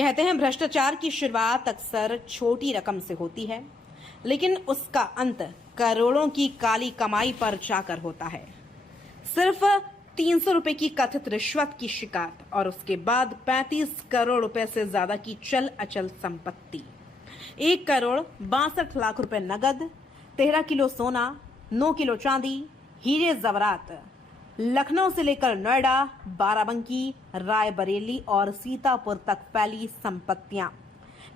कहते हैं भ्रष्टाचार की शुरुआत अक्सर छोटी रकम से होती है, लेकिन उसका अंत करोड़ों की काली कमाई पर जाकर होता है। सिर्फ 300 रुपए की कथित रिश्वत की शिकायत और उसके बाद 35 करोड़ रुपए से ज्यादा की चल अचल संपत्ति, 1 करोड़ 62 लाख रुपए नगद, 13 किलो सोना, 9 किलो चांदी, हीरे जवरात, लखनऊ से लेकर नोएडा, बाराबंकी, रायबरेली और सीतापुर तक फैली संपत्तियां।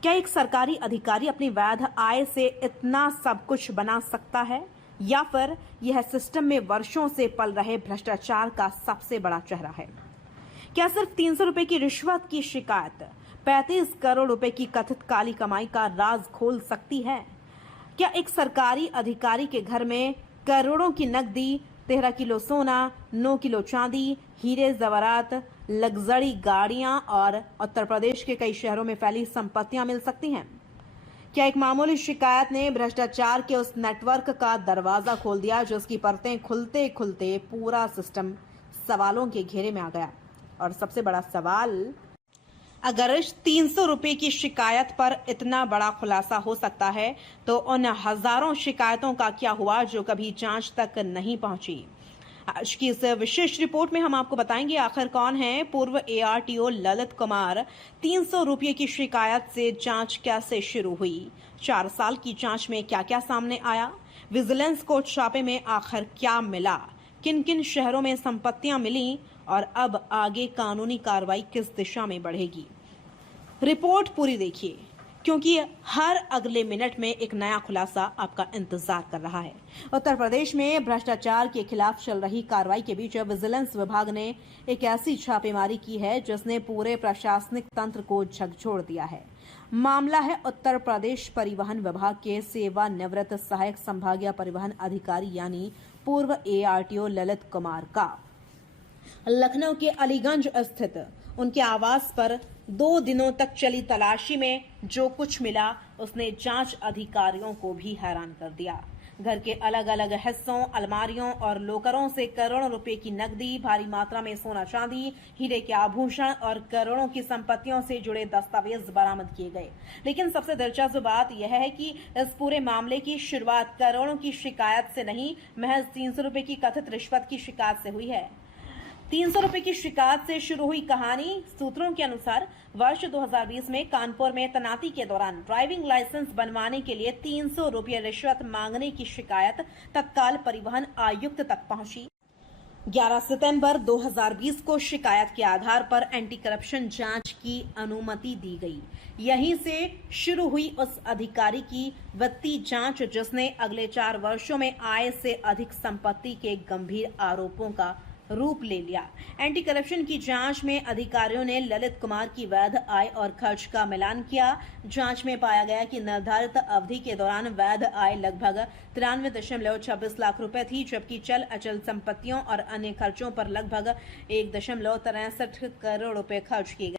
क्या एक सरकारी अधिकारी अपनी वैध आय से इतना सब कुछ बना सकता है, या फिर यह सिस्टम में वर्षों से पल रहे भ्रष्टाचार का सबसे बड़ा चेहरा है? क्या सिर्फ 300 रुपए की रिश्वत की शिकायत 35 करोड़ रुपए की कथित काली कमाई का राज खोल सकती है? क्या एक सरकारी अधिकारी के घर में करोड़ों की नकदी, 13 किलो सोना, 9 किलो चांदी, हीरे जवाहरात, लग्जरी गाड़ियां और उत्तर प्रदेश के कई शहरों में फैली संपत्तियां मिल सकती हैं? क्या एक मामूली शिकायत ने भ्रष्टाचार के उस नेटवर्क का दरवाजा खोल दिया जिसकी परतें खुलते खुलते पूरा सिस्टम सवालों के घेरे में आ गया? और सबसे बड़ा सवाल, अगर 300 रुपए की शिकायत पर इतना बड़ा खुलासा हो सकता है, तो उन हजारों शिकायतों का क्या हुआ जो कभी जांच तक नहीं पहुंची? आज की इस विशेष रिपोर्ट में हम आपको बताएंगे आखिर कौन है पूर्व एआरटीओ ललित कुमार, 300 रुपये की शिकायत से जांच कैसे शुरू हुई, 4 साल की जांच में क्या क्या सामने आया, विजिलेंस को छापे में आखिर क्या मिला, किन किन शहरों में संपत्तियां मिली और अब आगे कानूनी कार्रवाई किस दिशा में बढ़ेगी। रिपोर्ट पूरी देखिए, क्योंकि हर अगले मिनट में एक नया खुलासा आपका इंतजार कर रहा है। उत्तर प्रदेश में भ्रष्टाचार के खिलाफ चल रही कार्रवाई के बीच विजिलेंस विभाग ने एक ऐसी छापेमारी की है जिसने पूरे प्रशासनिक तंत्र को झकझोर दिया है। मामला है उत्तर प्रदेश परिवहन विभाग के सेवानिवृत्त सहायक संभागीय परिवहन अधिकारी यानी पूर्व एआरटीओ ललित कुमार का। लखनऊ के अलीगंज स्थित उनके आवास पर 2 दिनों तक चली तलाशी में जो कुछ मिला उसने जांच अधिकारियों को भी हैरान कर दिया। घर के अलग अलग हिस्सों, अलमारियों और लोकरों से करोड़ों रुपए की नकदी, भारी मात्रा में सोना चांदी, हीरे के आभूषण और करोड़ों की संपत्तियों से जुड़े दस्तावेज बरामद किए गए। लेकिन सबसे दिलचस्प बात यह है कि इस पूरे मामले की शुरुआत करोड़ों की शिकायत से नहीं, महज 300 रुपए की कथित रिश्वत की शिकायत से हुई है। 300 रुपए की शिकायत से शुरू हुई कहानी। सूत्रों के अनुसार वर्ष 2020 में कानपुर में तैनाती के दौरान ड्राइविंग लाइसेंस बनवाने के लिए 300 रुपये रिश्वत मांगने की शिकायत तत्काल परिवहन आयुक्त तक पहुंची। 11 सितंबर 2020 को शिकायत के आधार पर एंटी करप्शन जांच की अनुमति दी गई। यहीं से शुरू हुई उस अधिकारी की वित्तीय जांच जिसने अगले 4 वर्षों में आय से अधिक संपत्ति के गंभीर आरोपों का रूप ले लिया। एंटी करप्शन की जांच में अधिकारियों ने ललित कुमार की वैध आय और खर्च का मिलान किया। जांच में पाया गया कि निर्धारित अवधि के दौरान वैध आय लगभग 93.26 लाख रुपए थी, जबकि चल अचल संपत्तियों और अन्य खर्चों पर लगभग 1.63 करोड़ रुपए खर्च किए गए।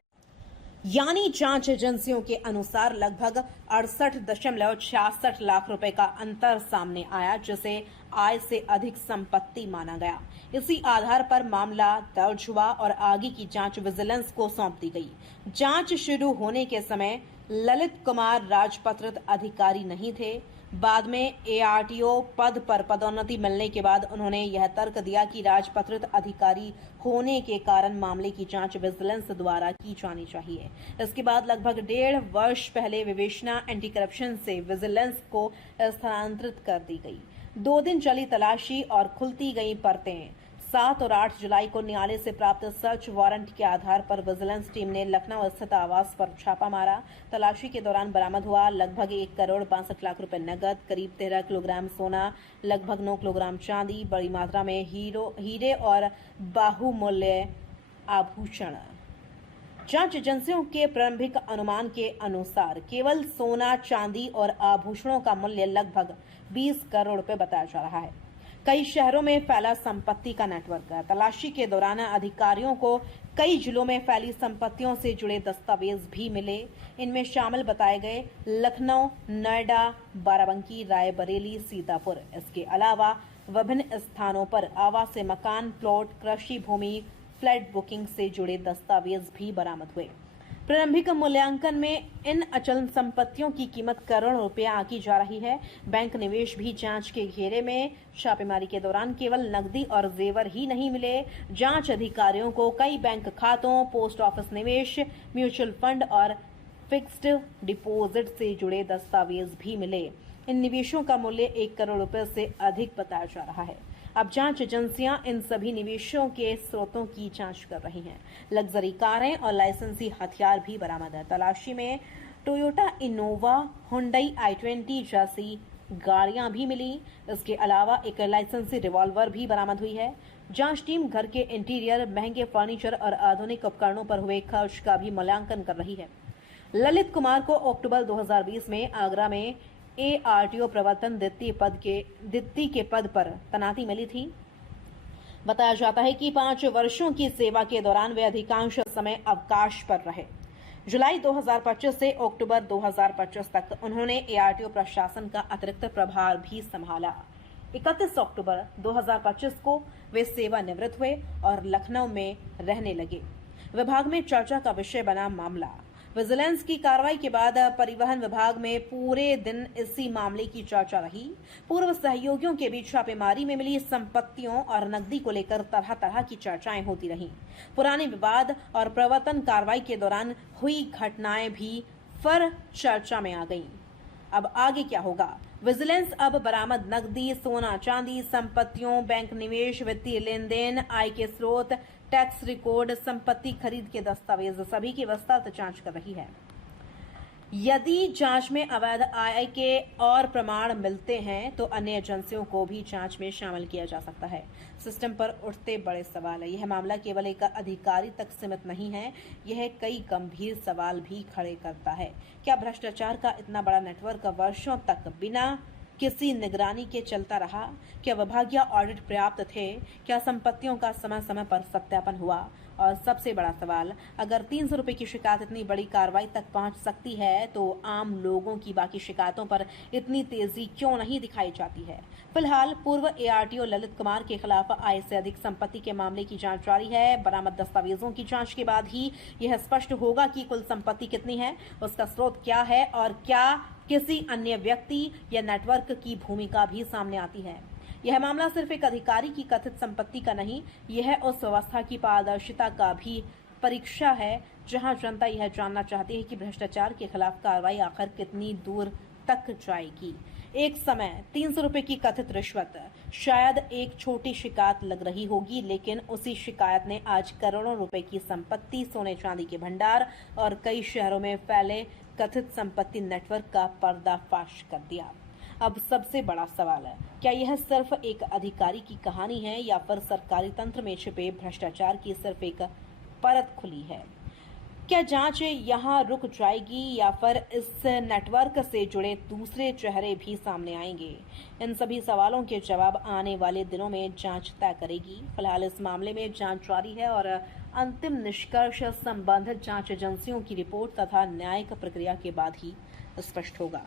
यानी जांच एजेंसियों के अनुसार लगभग 68.66 लाख रुपए का अंतर सामने आया, जिसे आय से अधिक संपत्ति माना गया। इसी आधार पर मामला दर्ज हुआ और आगे की जांच विजिलेंस को सौंप दी गई। जांच शुरू होने के समय ललित कुमार राजपत्रित अधिकारी नहीं थे। बाद में एआरटीओ पद पर पदोन्नति मिलने के बाद उन्होंने यह तर्क दिया कि राजपत्रित अधिकारी होने के कारण मामले की जांच विजिलेंस द्वारा की जानी चाहिए। इसके बाद लगभग 1.5 वर्ष पहले विवेचना एंटी करप्शन से विजिलेंस को स्थानांतरित कर दी गई। 2 दिन चली तलाशी और खुलती गई परतें। 7 और 8 जुलाई को न्यायालय से प्राप्त सर्च वारंट के आधार पर विजिलेंस टीम ने लखनऊ स्थित आवास पर छापा मारा। तलाशी के दौरान बरामद हुआ लगभग 1 करोड़ 62 लाख रुपए नगद, करीब 13 किलोग्राम सोना, लगभग 9 किलोग्राम चांदी, बड़ी मात्रा में हीरे और बहुमूल्य आभूषण। जांच एजेंसियों के प्रारंभिक अनुमान के अनुसार केवल सोना, चांदी और आभूषणों का मूल्य लगभग 20 करोड़ रुपए बताया जा रहा है। कई शहरों में फैला संपत्ति का नेटवर्क है। तलाशी के दौरान अधिकारियों को कई जिलों में फैली संपत्तियों से जुड़े दस्तावेज भी मिले। इनमें शामिल बताए गए लखनऊ, नोएडा, बाराबंकी, रायबरेली, सीतापुर। इसके अलावा विभिन्न स्थानों पर आवासीय मकान, प्लॉट, कृषि भूमि, फ्लैट बुकिंग से जुड़े दस्तावेज भी बरामद हुए। प्रारंभिक मूल्यांकन में इन अचल संपत्तियों की कीमत करोड़ों रुपए आंकी जा रही है। बैंक निवेश भी जांच के घेरे में। छापेमारी के दौरान केवल नकदी और जेवर ही नहीं मिले, जांच अधिकारियों को कई बैंक खातों, पोस्ट ऑफिस निवेश, म्यूचुअल फंड और फिक्स्ड डिपॉजिट से जुड़े दस्तावेज भी मिले। इन निवेशों का मूल्य 1 करोड़ रुपए से अधिक बताया जा रहा है। अब जांच एजेंसियां इन सभी निवेशों के स्रोतों की जांच कर रही हैं। लग्जरी कारें और लाइसेंसी हथियार भी बरामद है। तलाशी में टोयोटा इनोवा, हुंडई i20 जैसी गाड़ियां भी मिली। इसके अलावा एक लाइसेंसी रिवॉल्वर भी बरामद हुई है। जांच टीम घर के इंटीरियर, महंगे फर्नीचर और आधुनिक उपकरणों पर हुए खर्च का भी मूल्यांकन कर रही है। ललित कुमार को अक्टूबर 2020 में आगरा में ARTO प्रवर्तन द्वितीय के पद पर तैनाती मिली थी। बताया जाता है कि 5 वर्षों की सेवा के दौरान वे अधिकांश समय अवकाश पर रहे। जुलाई 2025 से अक्टूबर 2025 तक उन्होंने ARTO प्रशासन का अतिरिक्त प्रभार भी संभाला। 31 अक्टूबर 2025 को वे सेवानिवृत्त हुए और लखनऊ में रहने लगे। विभाग में चर्चा का विषय बना मामला। विजिलेंस की कार्रवाई के बाद परिवहन विभाग में पूरे दिन इसी मामले की चर्चा रही। पूर्व सहयोगियों के बीच छापेमारी में मिली संपत्तियों और नकदी को लेकर तरह तरह की चर्चाएं होती रहीं। पुराने विवाद और प्रवर्तन कार्रवाई के दौरान हुई घटनाएं भी फिर चर्चा में आ गईं। अब आगे क्या होगा? विजिलेंस अब बरामद नकदी, सोना चांदी, संपत्तियों, बैंक निवेश, वित्तीय लेन देन, आय के स्रोत, टैक्स रिकॉर्ड, संपत्ति खरीद के दस्तावेज सभी की विस्तृत जांच कर रही है। यदि जांच में अवैध आय के और प्रमाण मिलते हैं तो अन्य एजेंसियों को भी जांच में शामिल किया जा सकता है। सिस्टम पर उठते बड़े सवाल है। यह मामला केवल एक अधिकारी तक सीमित नहीं है, यह कई गंभीर सवाल भी खड़े करता है। क्या भ्रष्टाचार का इतना बड़ा नेटवर्क वर्षों तक बिना किसी निगरानी के चलता रहा? क्या विभागीय ऑडिट पर्याप्त थे? क्या संपत्तियों का समय समय पर सत्यापन हुआ? और सबसे बड़ा सवाल, अगर 300 रुपए की शिकायत इतनी बड़ी कार्रवाई तक पहुंच सकती है तो आम लोगों की बाकी शिकायतों पर इतनी तेजी क्यों नहीं दिखाई जाती है? फिलहाल पूर्व ARTO ललित कुमार के खिलाफ आय से अधिक संपत्ति के मामले की जांच जारी है। बरामद दस्तावेजों की जांच के बाद ही यह स्पष्ट होगा कि कुल संपत्ति कितनी है, उसका स्रोत क्या है और क्या किसी अन्य व्यक्ति या नेटवर्क की भूमिका भी सामने आती है। यह मामला सिर्फ एक अधिकारी की कथित संपत्ति का नहीं, यह उस व्यवस्था की पारदर्शिता का भी परीक्षा है जहां जनता यह जानना चाहती है कि भ्रष्टाचार के खिलाफ कार्रवाई आखिर कितनी दूर तक जाएगी। एक समय 300 रुपए की कथित रिश्वत शायद एक छोटी शिकायत लग रही होगी, लेकिन उसी शिकायत ने आज करोड़ों रुपए की संपत्ति, सोने चांदी के भंडार और कई शहरों में फैले कथित संपत्ति नेटवर्क का पर्दाफाश कर दिया। अब सबसे बड़ा सवाल है, क्या यह सिर्फ एक अधिकारी की कहानी है या फिर सरकारी तंत्र में छिपे भ्रष्टाचार की सिर्फ एक परत खुली है? क्या जांच यहां रुक जाएगी या फिर इस नेटवर्क से जुड़े दूसरे चेहरे भी सामने आएंगे? इन सभी सवालों के जवाब आने वाले दिनों में जांच तय करेगी। फिलहाल इस मामले में जांच जारी है और अंतिम निष्कर्ष संबंधित जांच एजेंसियों की रिपोर्ट तथा न्यायिक प्रक्रिया के बाद ही स्पष्ट होगा।